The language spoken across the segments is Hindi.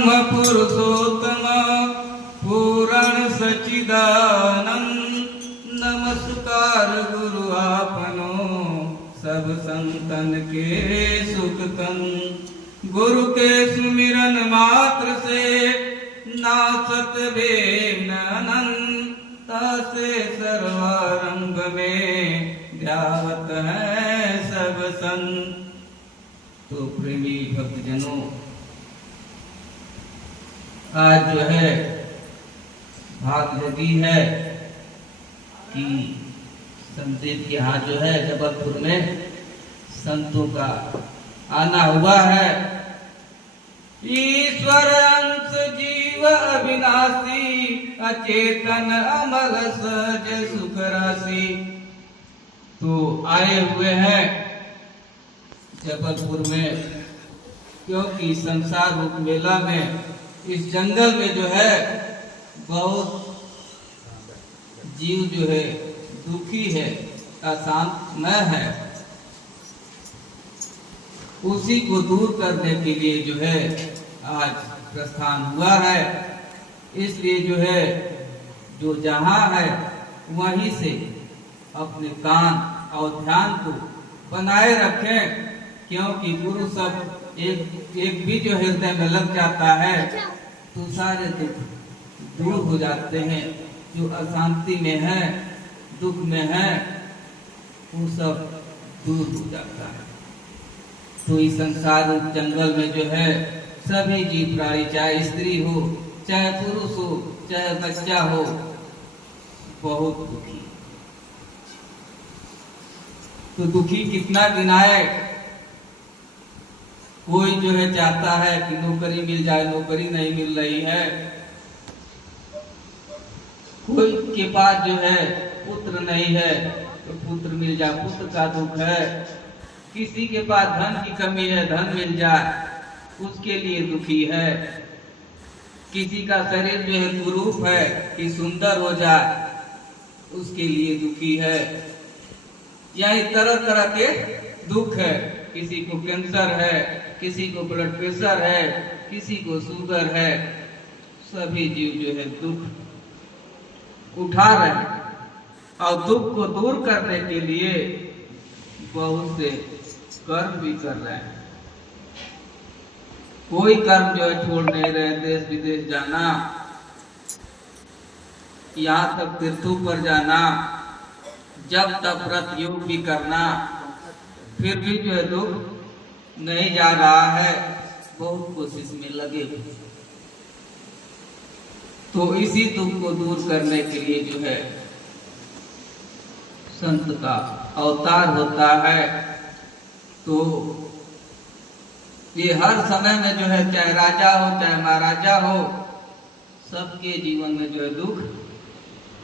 पुरुषोत्तम पूर्ण सच्चिदानंद नमस्कार गुरु आपनो सब संतन के सुख तन। गुरु के सुमिरन मात्र से नासत वेन अनंत तासे सर्वारंभ में ध्यावत है सब संत। तो प्रेमी भक्तजनों, आज जो है भाग लगी है कि संदेश के यहाँ जो है जबलपुर में संतों का आना हुआ है। ईश्वर अंश जीव अविनाशी अचेतन अमल सहज सुख राशि। तो आए हुए हैं जबलपुर में, क्योंकि संसार रूप मेला में इस जंगल में जो है बहुत जीव जो है दुखी है, अशांतमय है। उसी को दूर करने के लिए जो है आज प्रस्थान हुआ है। इसलिए जो है जो जहां है वहीं से अपने कान और ध्यान को बनाए रखें, क्योंकि गुरु सब एक भी जो हृदय में लग जाता है तो सारे दुख दूर हो जाते हैं। जो अशांति में है, दुख में है, वो सब दूर हो जाता है। तो इस संसार जंगल में जो है सभी जीव प्राणी, चाहे स्त्री हो, चाहे पुरुष हो, चाहे बच्चा हो, बहुत दुखी। तो दुखी कितना गिनाए। कोई जो है चाहता है कि नौकरी मिल जाए, नौकरी नहीं मिल रही है। कोई के पास जो है पुत्र नहीं है तो पुत्र मिल जाए, पुत्र का दुख है। किसी के पास धन की कमी है, धन मिल जाए उसके लिए दुखी है। किसी का शरीर जो है कुरूप है कि सुंदर हो जाए उसके लिए दुखी है। यही तरह तरह के दुख है। किसी को कैंसर है, किसी को ब्लड प्रेशर है, किसी को शुगर है। सभी जीव जो है दुख उठा रहे हैं और दुख को दूर करने के लिए बहुत से कर्म भी कर रहे हैं। कोई कर्म जो है छोड़ नहीं रहे। देश विदेश जाना, यहाँ तक तीर्थों पर जाना, जब तक व्रत योग भी करना, फिर भी जो है दुख नहीं जा रहा है। बहुत कोशिश में लगे हुए। तो इसी दुख को दूर करने के लिए जो है संत का अवतार होता है। तो ये हर समय में जो है, चाहे राजा हो चाहे महाराजा हो, सबके जीवन में जो है दुख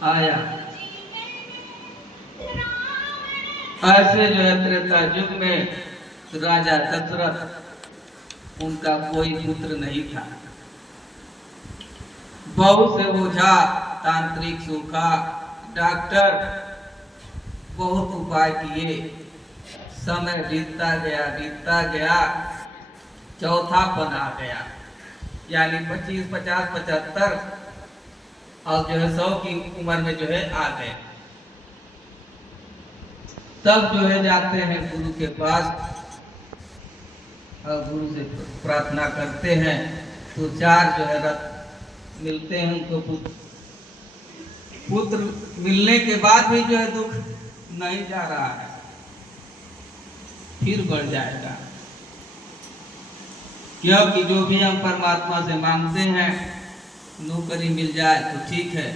आया। ऐसे जो है त्रेता युग में राजा दशरथ, उनका कोई पुत्र नहीं था। बहुत से ओझा, तांत्रिक, सूखा, डॉक्टर बहुत उपाय किए। समय बीतता गया, चौथापन आ गया, यानी 25, 50, 75 और जो है 100 की उम्र में जो है आ गए। तब जो है जाते हैं गुरु के पास और गुरु से प्रार्थना करते हैं। तो 4 जो है रथ मिलते हैं उनको। पुत्र मिलने के बाद भी जो है दुख नहीं जा रहा है, फिर बढ़ जाएगा। क्योंकि जो भी हम परमात्मा से मांगते हैं, नौकरी मिल जाए तो ठीक है।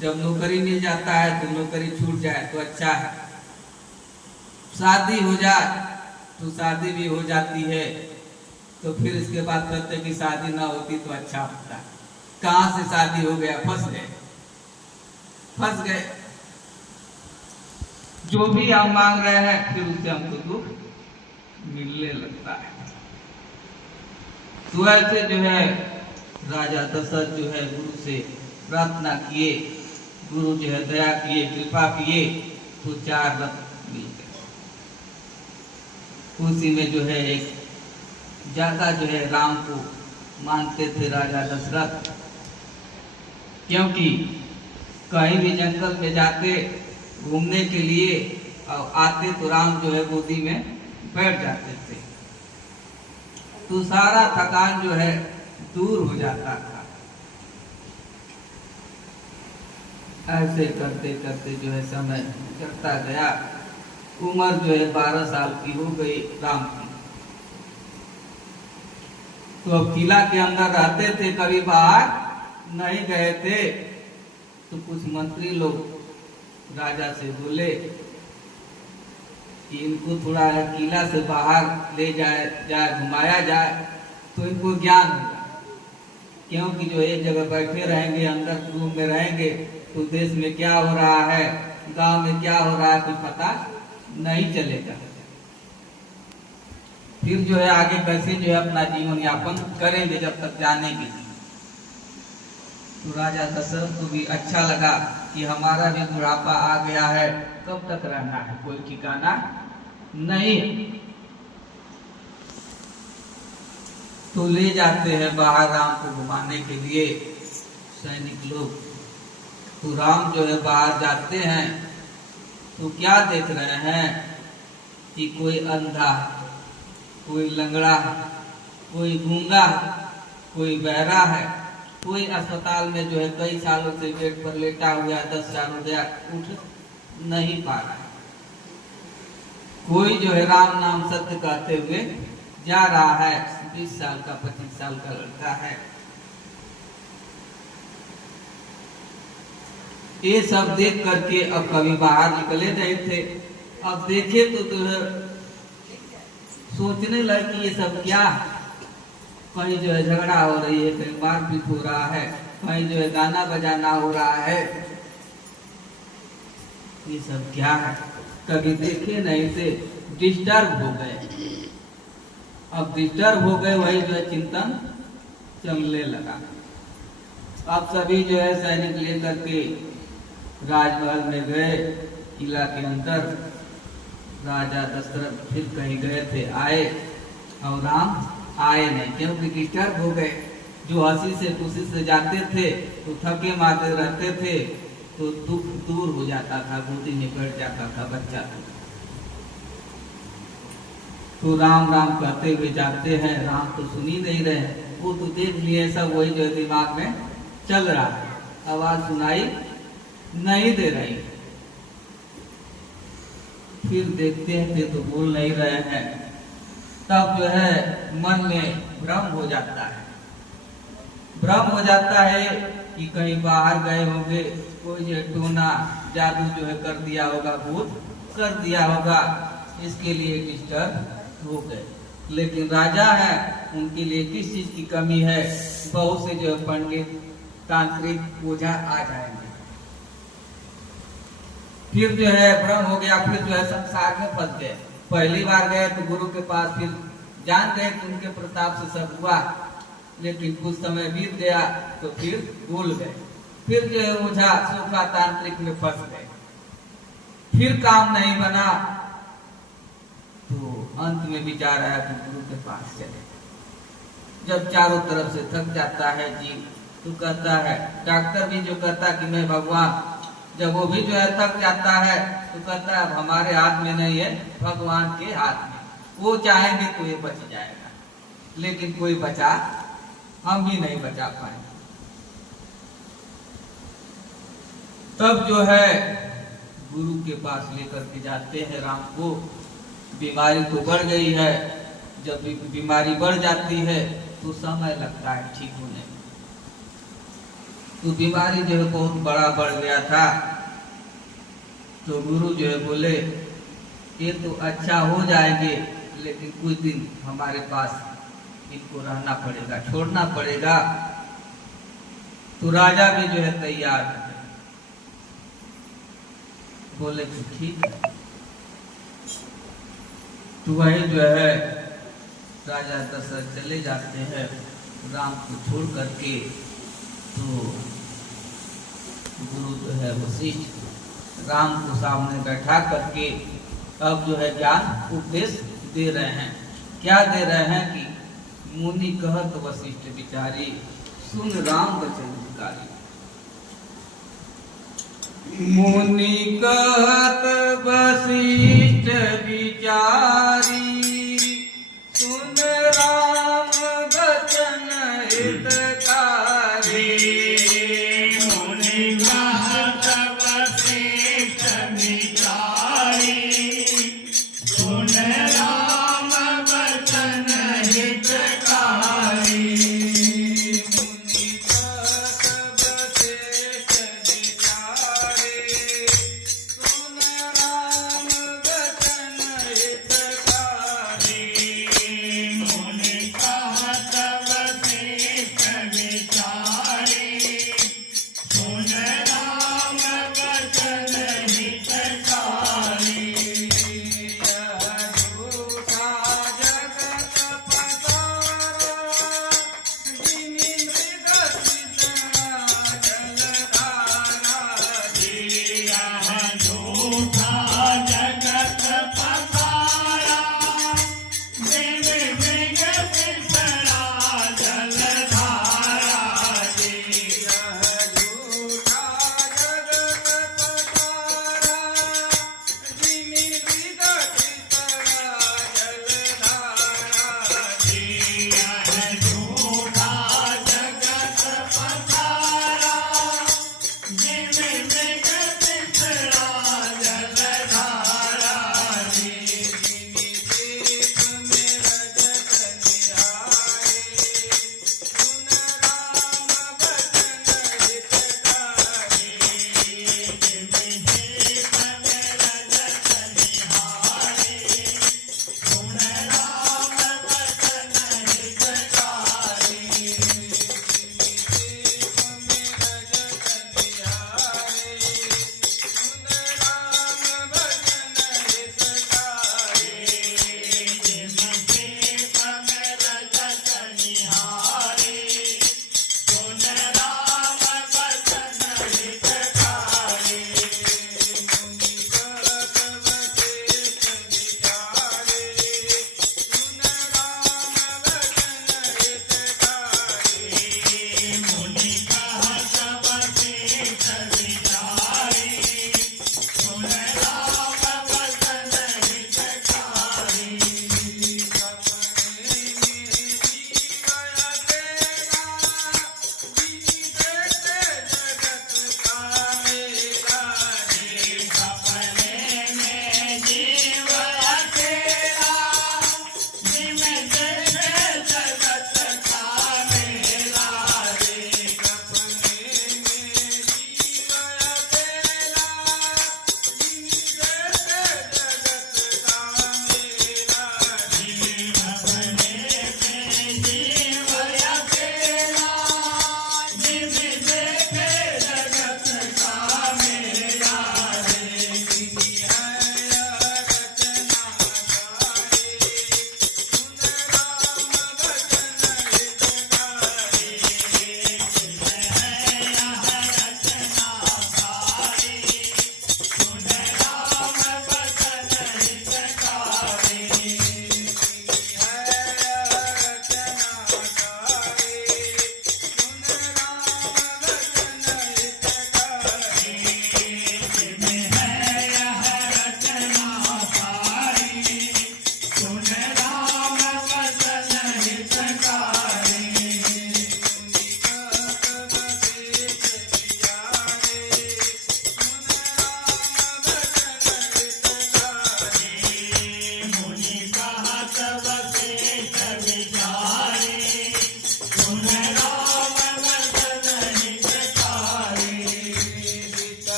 जब नौकरी मिल जाता है तो नौकरी छूट जाए तो अच्छा है। शादी हो जाए तो शादी भी हो जाती है, तो फिर इसके बाद कहते हैं कि शादी ना होती तो अच्छा होता। कहाँ से शादी हो गया, फंस गए। जो भी हम मांग रहे हैं फिर उससे हमको दुख मिलने लगता है। तो ऐसे जो है राजा दशरथ जो है गुरु से प्रार्थना किए, गुरु जो है दया किए, कृपा किए, तो 4 रथ मिल गए। उसी में जो है एक जगह जो है राम को मानते थे राजा दशरथ, क्योंकि कहीं भी जंगल में जाते घूमने के लिए और आते तो राम जो है गोदी में बैठ जाते थे, तो सारा थकान जो है दूर हो जाता था। ऐसे करते करते जो है समय चलता गया, उम्र जो है 12 साल की हो गई राम की। तो अब किला के अंदर रहते थे, कभी बाहर नहीं गए थे। तो कुछ मंत्री लोग राजा से बोले कि इनको थोड़ा किला से बाहर ले जाए घुमाया जाए तो इनको ज्ञान होगा, क्योंकि जो एक जगह बैठे रहेंगे अंदर रूम में रहेंगे तो देश में क्या हो रहा है, गांव में क्या हो रहा है, कुछ पता नहीं चलेगा। फिर जो है आगे कैसे जो है अपना जीवन यापन करेंगे जब तक जानेंगे। तो राजा दशरथ को भी अच्छा लगा कि हमारा भी बुढ़ापा आ गया है, कब तक रहना है, कोई ठिकाना नहीं। तो ले जाते हैं बाहर राम को घुमाने के लिए सैनिक लोग। तो राम जो है बाहर जाते हैं तो क्या देख रहे हैं कि कोई अंधा, कोई लंगड़ा, कोई गूंगा, कोई बहरा है, कोई अस्पताल में जो है कई सालों से बेड पर लेटा हुआ, 10 साल हो गया, उठ नहीं पा रहा है। कोई जो है राम नाम सत्य कहते हुए जा रहा है, 20 साल का 25 साल का लड़का है। ये सब देख करके अब कभी बाहर निकले नहीं थे, अब देखे तो सोचने लगे कि ये सब क्या, कहीं जो है झगड़ा हो रही है, कहीं मारपीट हो रहा है, कहीं जो है गाना बजाना हो रहा है, ये सब क्या है। कभी देखे नहीं थे, डिस्टर्ब हो गए। अब डिस्टर्ब हो गए, वही जो है चिंतन चलने लगा। अब सभी जो है सैनिक लेकर के राजमहल में गए, किला के अंदर। राजा दशरथ फिर कहीं गए थे, आए और राम आए नहीं, क्योंकि डिस्टर्ब हो गए। जो हंसी से खुशी से जाते थे तो थके मारते रहते थे, तो दुख दूर हो जाता था, गोदी में बैठ जाता था बच्चा। तो राम राम कहते हुए जाते हैं, राम तो सुन ही नहीं रहे हैं, वो तो देख लिए सब, वही जो दिमाग में चल रहा है, आवाज सुनाई नहीं दे रही। फिर देखते हैं तो बोल नहीं रहे हैं, तब जो है मन में भ्रम हो जाता है। भ्रम हो जाता है कि कहीं बाहर गए होंगे, कोई जो टोना जादू जो है कर दिया होगा, भूत कर दिया होगा, इसके लिए डिस्टर्ब हो गए। लेकिन राजा है, उनके लिए किस चीज की कमी है, बहुत से जो पंडित तांत्रिक ओझा आ जाएंगे। फिर जो है भ्रम हो गया, फिर जो है संसार में फंस गए। पहली बार गए तो गुरु के पास, फिर जान गए कि उनके प्रताप से सब हुआ, लेकिन कुछ समय बीत गया तो फिर भूल गए। फिर जो है ओझा सोफा तांत्रिक में फंस गए, फिर काम नहीं बना, तो अंत में विचार आया कि गुरु के पास चले। जब चारों तरफ से थक जाता है जीव, तो कहता है, डॉक्टर भी जो कहता कि मैं भगवान, जब वो भी जो है थक जाता है तो कहता है अब हमारे हाथ में नहीं है, भगवान के हाथ में, वो चाहेंगे तो ये बच जाएगा, लेकिन कोई बचा, हम भी नहीं बचा पाए। तब जो है गुरु के पास लेकर के जाते हैं राम को। बीमारी तो बढ़ गई है, जब बीमारी बढ़ जाती है तो समय लगता है ठीक होने में। तो बीमारी जो है बहुत बड़ा बढ़ गया था। तो गुरु जो है बोले ये तो अच्छा हो जाएंगे, लेकिन कुछ दिन हमारे पास इनको रहना पड़ेगा, छोड़ना पड़ेगा। तो राजा भी जो है तैयार है, बोले तो ठीक है। तो वही जो है राजा दशरथ चले जाते हैं राम को छोड़ करके। तो गुरु जो है वशिष्ठ राम को सामने बैठा करके अब जो है ज्ञान उपदेश दे रहे हैं। क्या दे रहे हैं कि मुनि कहत वशिष्ठ विचारी, सुन राम वचन भिकारी। मुनि कहत वशिष्ठ विचारी, सुन राम वचन हित